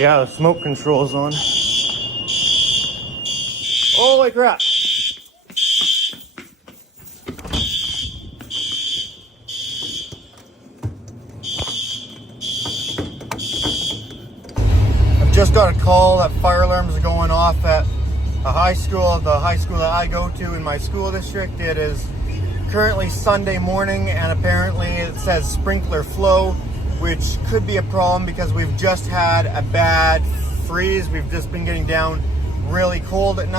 Yeah, the smoke control's on. Holy crap. I've just got a call that fire alarms are going off at a high school, the high school that I go to in my school district. It is currently Sunday morning, and apparently it says sprinkler flow, which could be a problem because we've just had a bad freeze. We've just been getting down really cold at night.